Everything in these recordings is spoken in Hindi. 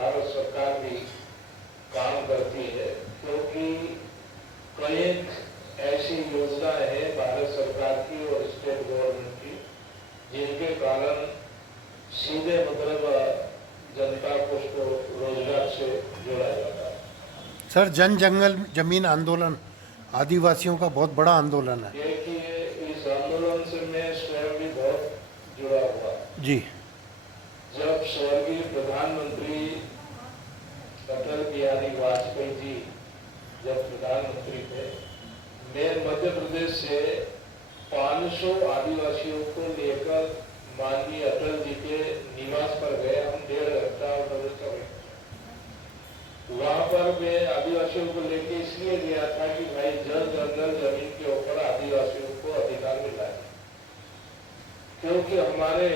भारत सरकार भी काम करती है, क्योंकि कई ऐसी योजनाएं हैं भारत सरकार की और स्टेट गवर्नमेंट की, जिनके कारण सीधे मतलब जनता को उसको रोजगार से जोड़ा जाता है। सर, जन जंगल जमीन आंदोलन आदिवासियों का बहुत बड़ा आंदोलन है। देखिए, इस आंदोलन से मैं स्वयं भी बहुत जुड़ा हुआ। जी। जब स्वर्गीय प्रधानमंत्री अटल बिहारी वाजपेयी जी जब प्रधानमंत्री थे, मैं मध्य प्रदेश से 500 आदिवासियों को लेकर माननीय अटल जी के निवास पर गए। हम 1.5 घंटा और समय वहां पर मैं आदिवासियों को लेके इसलिए गया था कि भाई जल जंगल जमीन के ऊपर आदिवासियों को अधिकार मिला है, क्योंकि हमारे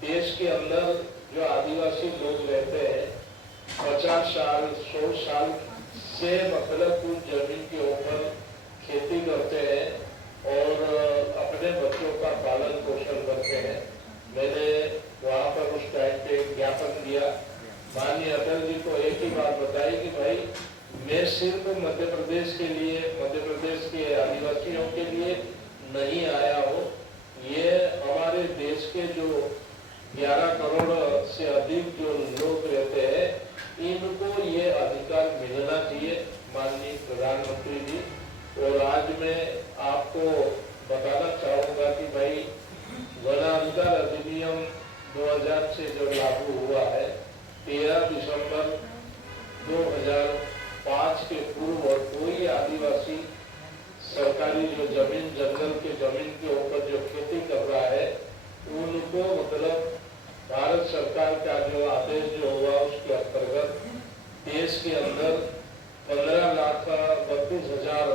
देश के अंदर जो आदिवासी लोग रहते हैं 50 साल 100 साल से मतलब कुछ जमीन के ऊपर खेती करते हैं और अपने बच्चों का पालन पोषण करते हैं। मैंने वहां पर उस टाइम पे ज्ञापन दिया, माननीय अटल जी को एक ही बात बताई कि भाई मैं सिर्फ मध्य प्रदेश के लिए, मध्य प्रदेश के आदिवासियों के लिए नहीं आया हूँ, ये हमारे देश के जो 11 करोड़ से अधिक जो लोग रहते हैं इनको ये अधिकार मिलना चाहिए माननीय प्रधानमंत्री जी। और आज मैं आपको बताना चाहूंगा कि भाई वनाधिकार अधिनियम 2000 से जो लागू हुआ है, 13 दिसंबर 2005 के पूर्व और कोई आदिवासी सरकारी जो जमीन जंगल के जमीन के ऊपर जो खेती कर रहा है उनको मतलब भारत सरकार का जो आदेश जो हुआ उसके अंतर्गत देश के अंदर 15,32,000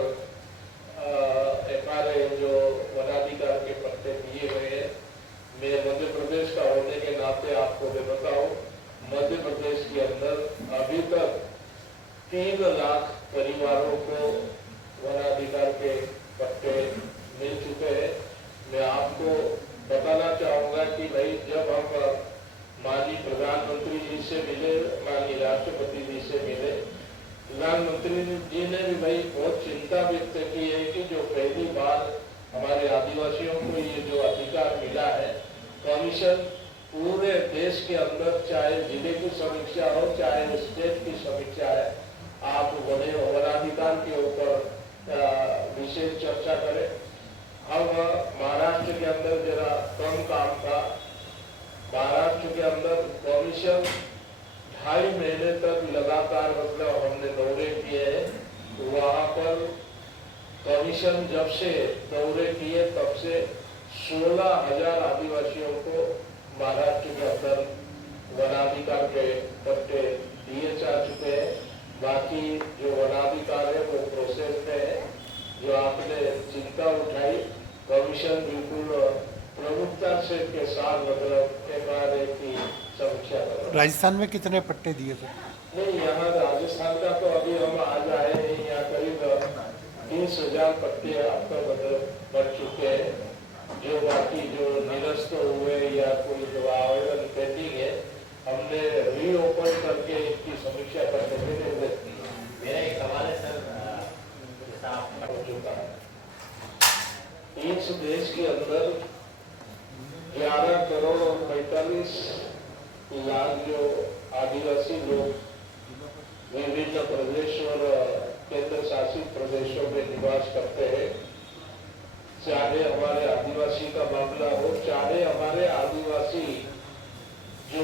FRA जो वनाधिकार के पट्टे दिए गए हैं। मैं मध्य प्रदेश का होने के नाते आपको मैं बताऊं, मध्य प्रदेश के अंदर अभी तक 3 लाख परिवारों को वनाधिकार के पट्टे मिल चुके हैं। मैं आपको बताना चाहूंगा कि भाई जब हम माननीय प्रधानमंत्री जी से मिले, माननीय राष्ट्रपति जी से मिले, प्रधानमंत्री जी ने भी भाई बहुत चिंता व्यक्त की है कि जो पहली बार हमारे आदिवासियों को ये जो अधिकार मिला है, कमीशन पूरे देश के अंदर चाहे जिले की समीक्षा हो चाहे स्टेट की समीक्षा है, आप वनाधिकार के ऊपर विशेष चर्चा करें। अब महाराष्ट्र के अंदर जरा कम काम था, महाराष्ट्र के अंदर कमीशन 2.5 महीने तक लगातार मतलब हमने दौरे किए हैं। वहां पर कमीशन जब से दौरे किए तब से 16,000 आदिवासियों को महाराष्ट्र के अंदर वनाधिकार के पट्टे दिए जा चुके हैं। बाकी जो वनाधिकार है वो प्रोसेस में है। जो आपने चिंता उठाई, कमीशन बिल्कुल प्रमुखता से के साथ मतलब FRA की समीक्षा कर। राजस्थान में कितने पट्टे दिए थे? नहीं, यहाँ राजस्थान का तो अभी हम आज आए हैं, यहाँ करीब 30,000 पट्टे आपका मतलब बढ़ चुके हैं। जो बाकी जो निरस्त हुए या कोई जो आवेदन पेंडिंग है, हमने रीओपन करके इसकी समीक्षा करने के निर्देश दिए। मेरा एक सवाल है सर, हो चुका है। इस देश के अंदर 11 करोड़ और 45 लाख जो आदिवासी लोग विभिन्न प्रदेश और केंद्र शासित प्रदेशों में निवास करते हैं। चाहे हमारे आदिवासी का मामला हो, चाहे हमारे आदिवासी जो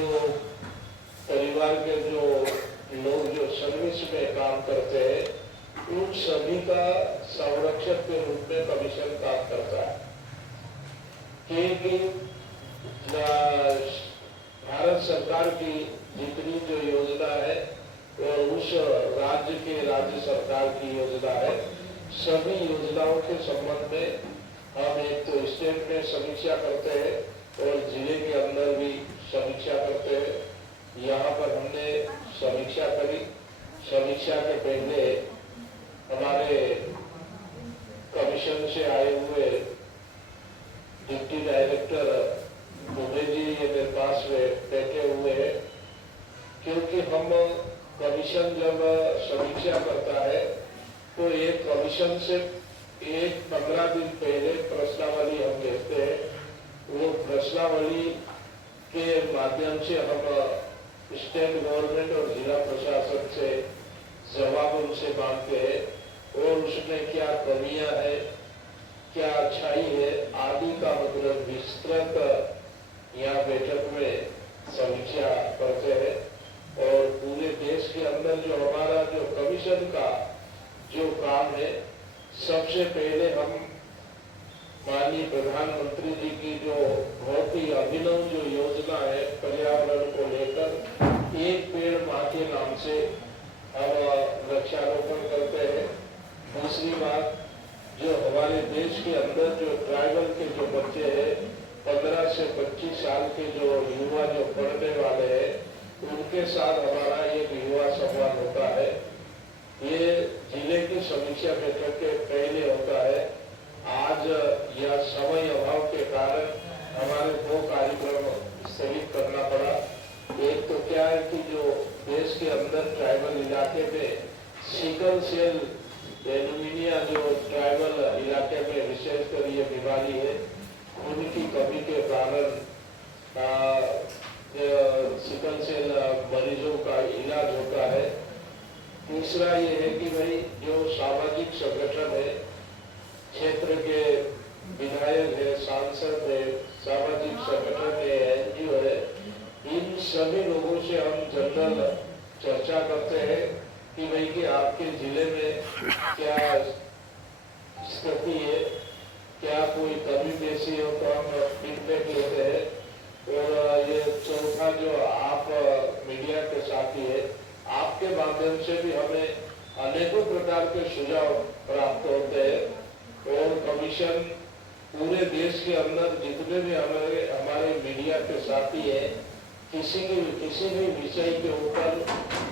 परिवार के जो लोग जो सर्विस में काम करते हैं, उन सभी का संरक्षक के रूप में कमीशन काम करता है। क्योंकि भारत सरकार की जितनी जो योजना है और उस राज्य के राज्य सरकार की योजना है, सभी योजनाओं के संबंध में हम एक तो स्टेट में समीक्षा करते हैं और जिले के अंदर भी समीक्षा करते हैं। यहाँ पर हमने समीक्षा करी। समीक्षा के पहले हमारे कमीशन से आए हुए डिप्टी डायरेक्टर दुबे जी ये मेरे पास में बैठे हुए हैं, क्योंकि हम कमीशन जब समीक्षा करता है तो एक कमीशन से 15 दिन पहले प्रश्नावली हम देखते हैं। वो प्रश्नावली के माध्यम से हम स्टेट गवर्नमेंट और जिला प्रशासन से जवाब उनसे मांगते हैं और उसमें क्या कमियां है, क्या अच्छाई है आदि का मतलब विस्तृत यहाँ बैठक में समीक्षा करते हैं। और पूरे देश के अंदर जो हमारा जो कमीशन का जो काम है, सबसे पहले हम माननीय प्रधानमंत्री जी की जो बहुत ही अभिनव जो योजना है पर्यावरण को लेकर, एक पेड़ मां के नाम से हम वृक्षारोपण करते हैं। दूसरी बात, जो हमारे देश के अंदर जो ट्राइबल के जो बच्चे हैं 15 से 25 साल के जो युवा जो पढ़ने वाले हैं, उनके साथ हमारा एक युवा संवाद होता है। ये जिले की समीक्षा बैठक के पहले होता है। आज यह समय अभाव के कारण हमारे 2 कार्यक्रम स्थगित करना पड़ा। एक तो क्या है कि जो देश के अंदर ट्राइबल इलाके में सिकल सेल एनीमिया जो ट्राइबल इलाके में विशेषकर ये बीमारी है, उनकी कमी के कारण सिकल सेल मरीजों का इलाज होता है। तीसरा ये है कि भाई जो सामाजिक संगठन है, क्षेत्र के विधायक है, सांसद है, सामाजिक संगठन है, एनजीओ है, इन सभी लोगों से हम जनरल चर्चा करते हैं कि भाई कि आपके जिले में क्या स्थिति है, क्या कोई कमी पेशी हो तो हम फीडबैक लेते हैं। और ये चौथा जो आप मीडिया के साथी है, आपके माध्यम से भी हमें अनेकों प्रकार के सुझाव प्राप्त होते हैं। और कमीशन पूरे देश के अंदर जितने भी हमारे मीडिया के साथी है, किसी भी विषय के ऊपर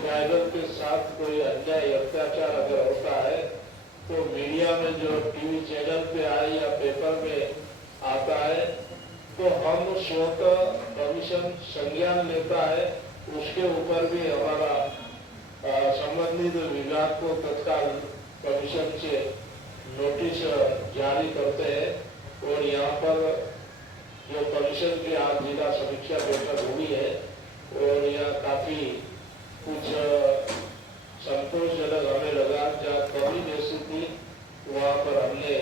ट्राइबल के साथ कोई अन्याय अत्याचार अगर होता है तो मीडिया में जो टीवी चैनल पे आए या पेपर में आता है तो हम स्वतः कमीशन संज्ञान लेता है। उसके ऊपर भी हमारा संबंधित विभाग को तत्काल कमीशन से नोटिस जारी करते हैं। और यहाँ पर जो कमीशन की आज जिला समीक्षा बैठक हुई है और यह काफी कुछ संतोषजनक हमें लगा। जहाँ कमी जैसी थी वहाँ पर हमने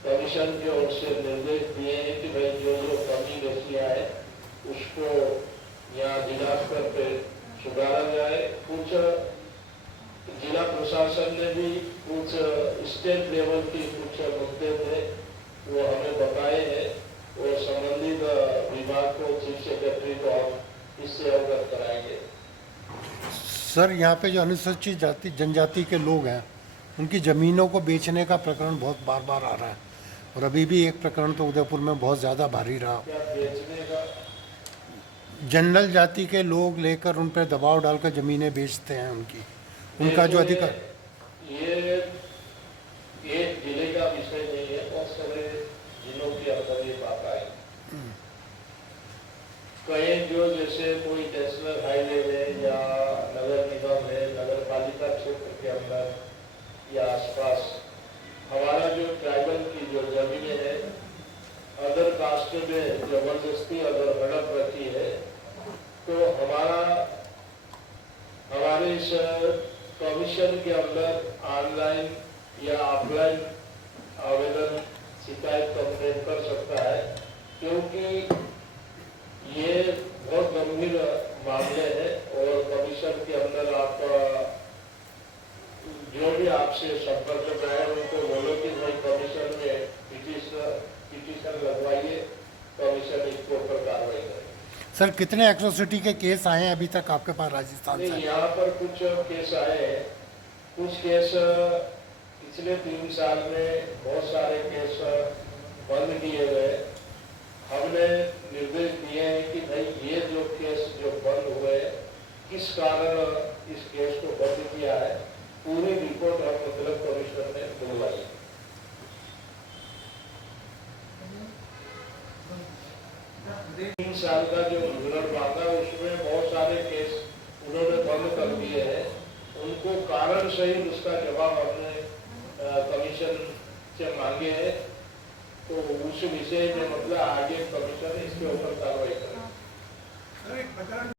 कमीशन की ओर से निर्देश दिए हैं कि भाई जो जो कमी जैसी है उसको यहाँ जिला स्तर पे सुधारा जाए। कुछ जिला प्रशासन ने भी कुछ स्टेट लेवल की कुछ मुद्दे थे वो हमें बताए हैं और संबंधित विभाग को चीफ सेक्रेटरी को हम इससे अवगत कराएंगे। सर, यहाँ पे जो अनुसूचित जाति जनजाति के लोग हैं, उनकी ज़मीनों को बेचने का प्रकरण बहुत बार बार आ रहा है और अभी भी एक प्रकरण तो उदयपुर में बहुत ज़्यादा भारी रहा। क्या बेचने का? जनरल जाति के लोग लेकर उन पर दबाव डालकर ज़मीनें बेचते हैं, उनका जो अधिकार। ये एक जिले का विषय नहीं है, बहुत सारे जिलों के अंदर ये बात आई। कहीं जो जैसे कोई नेशनल हाईवे है या नगर निगम है, नगर पालिका क्षेत्र के अंदर या आसपास हमारा जो ट्राइबल की जो जमीनें है अदर कास्ट में जबरदस्ती अगर हड़प रखी है तो हमारे इस कमीशन के अंदर ऑनलाइन या ऑफलाइन आवेदन शिकायत कंप्लेन कर सकता है, क्योंकि ये बहुत गंभीर मामले हैं। और कमीशन के अंदर आप जो भी आपसे संपर्क में आए उनको बोलो कि भाई कमीशन में पिटीशन लगवाइए, कमीशन इसके ऊपर कार्रवाई करे। सर, कितने एट्रोसिटी के केस आए हैं अभी तक आपके पास राजस्थान से? यहाँ पर कुछ केस आए हैं। कुछ केस पिछले 3 साल में बहुत सारे केस बंद किए गए। हमने निर्देश दिए हैं कि भाई ये जो केस जो बंद हुए किस कारण इस केस को बंद किया है, पूरी रिपोर्ट हम मतलब कमिश्नर ने बुलवाई। 3 साल का जो विवरण मांगा उसमें बहुत सारे केस उन्होंने बंद कर दिए हैं। कारण सहित उसका जवाब हमने कमीशन से मांगे हैं, तो उस विषय में मतलब आगे कमीशन इसके ऊपर कार्रवाई करें।